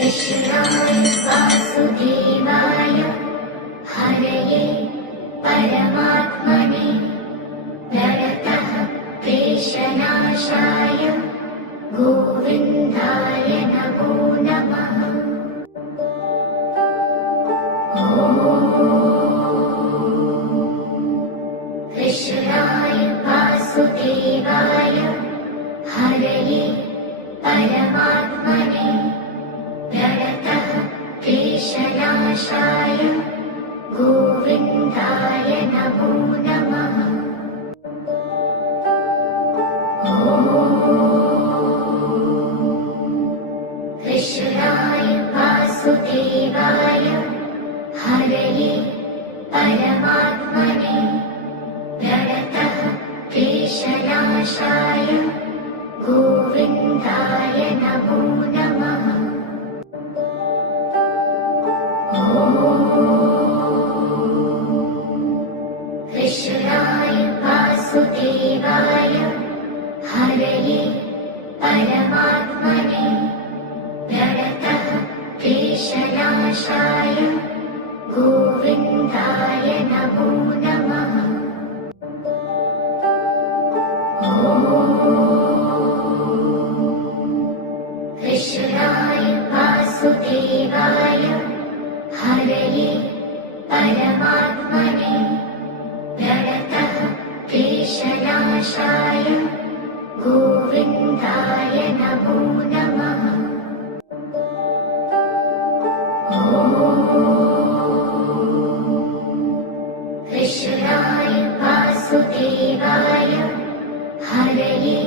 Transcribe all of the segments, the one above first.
कृष्णाय वासुदेवाय हरये परमात्मने प्रणतः क्लेशनाशाय गोविन्दाय नमो नमः। कृष्णाय वासुदेवाय हरये परमात्मने प्रणतः क्लेशनाशाय गोविन्दाय नमो नमः। कृष्णाय वासुदेवाय हरये परमात्मने प्रणतः क्लेशनाशाय गोविन्दाय नमो नमः। कृष्णाय वासुदेवाय हरये परमात्मने प्रणतः क्लेशनाशाय गोविन्दाय नमो नमः। कृष्णाय वासुदेवाय हरये परमात्मने प्रणतः क्लेशनाशाय गोविन्दाय नमो नमः। कृष्णाय वासुदेवाय हरये परमात्मने प्रणतः क्लेशनाशाय गोविन्दाय नमो नमः। कृष्णाय वासुदेवाय हरये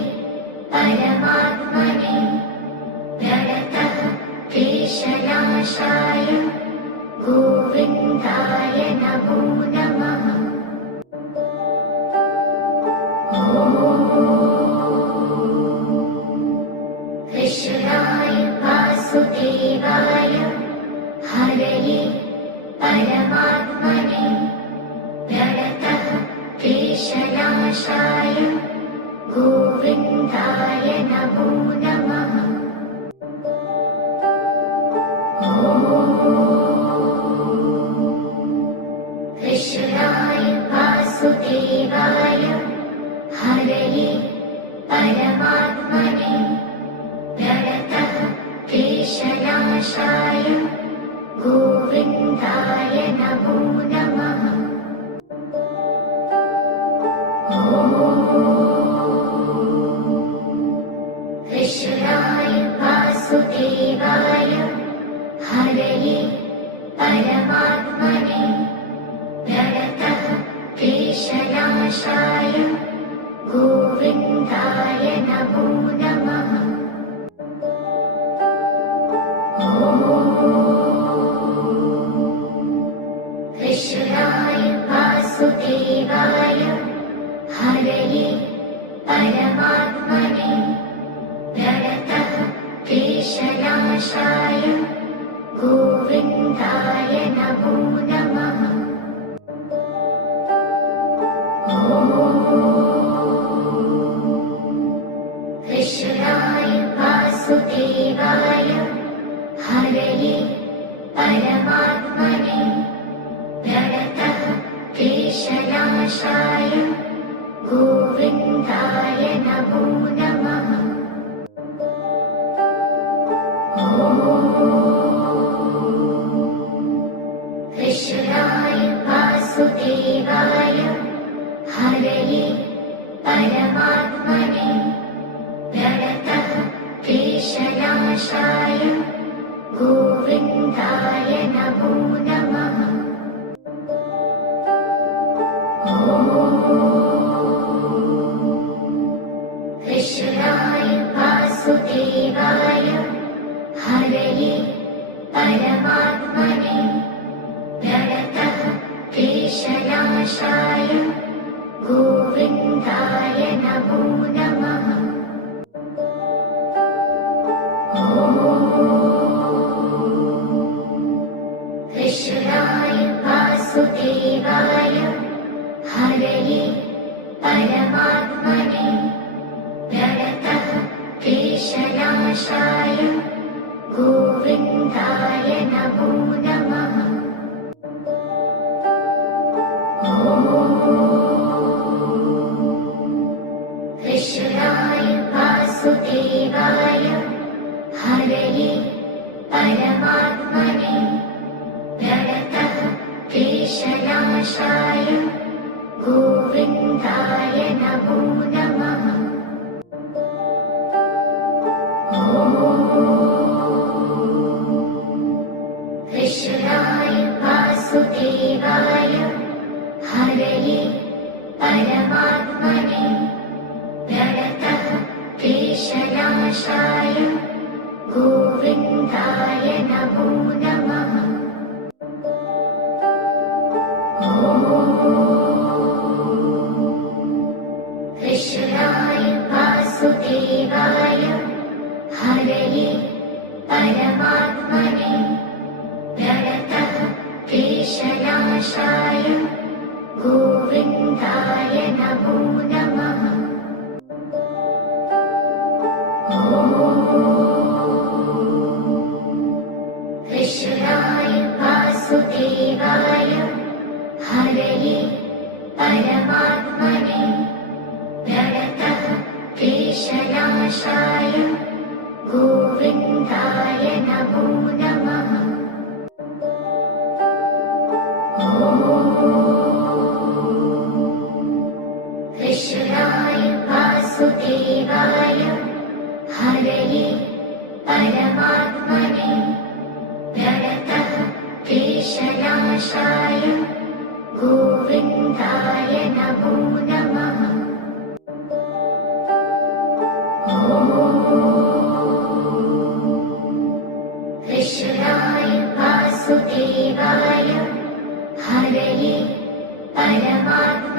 परमात्मने प्रणतः क्लेशनाशाय गोविन्दाय नमो नमः। कृष्णाय वासुदेवाय हरये परमात्मने प्रणतः क्लेशनाशाय गोविन्दाय नमो नमः। कृष्णाय वासुदेवाय हरये परमात्मने प्रणतः क्लेशनाशाय गोविन्दाय नमो नमः। कृष्णाय वासुदेवाय हरये परमात्मने प्रणतः क्लेशनाशाय गोविन्दाय नमो नमः। कृष्णाय वासुदेवाय हरये परमात्मने प्रणतः क्लेशनाशाय गोविन्दाय नमो नमः। कृष्णाय वासुदेवाय हरये परमात्मने प्रणतः क्लेशनाशाय गोविन्दाय नमो नमः। कृष्णाय वासुदेवाय हरये परमात्मने प्रणतः क्लेशनाशाय गोविन्दाय नमो नमः। कृष्णाय वासुदेवाय हरये परमात्मने प्रणतः क्लेशनाशाय गोविन्दाय नमो नमः। कृष्णाय वासुदेवाय हरये परमात्मने प्रणतः क्लेशनाशाय गोविन्दाय नमो नमः। कृष्णाय नमो नमः। कृष्णाय वासुदेवाय हरये परमात्मने प्रणतः क्लेशनाशाय गोविन्दाय नमो नमः। कृष्णाय वासुदेवाय हरये परमात्मने प्रणतः क्लेशनाशाय गोविन्दाय नमो नमः। कृष्णाय वासुदेवाय हरये परमात्मने प्रणतः क्लेशनाशाय गोविन्दाय नमो नमः। कृष्णाय वासुदेवाय हरये परमात्मने प्रणतः क्लेशनाशाय गोविन्दाय नमो नमः। कृष्णाय वासुदेवाय हरये परमात्मने प्रणतः क्लेशनाशाय गोविन्दाय नमो नमः। कृष्णाय वासुदेवाय हरये परमात्मने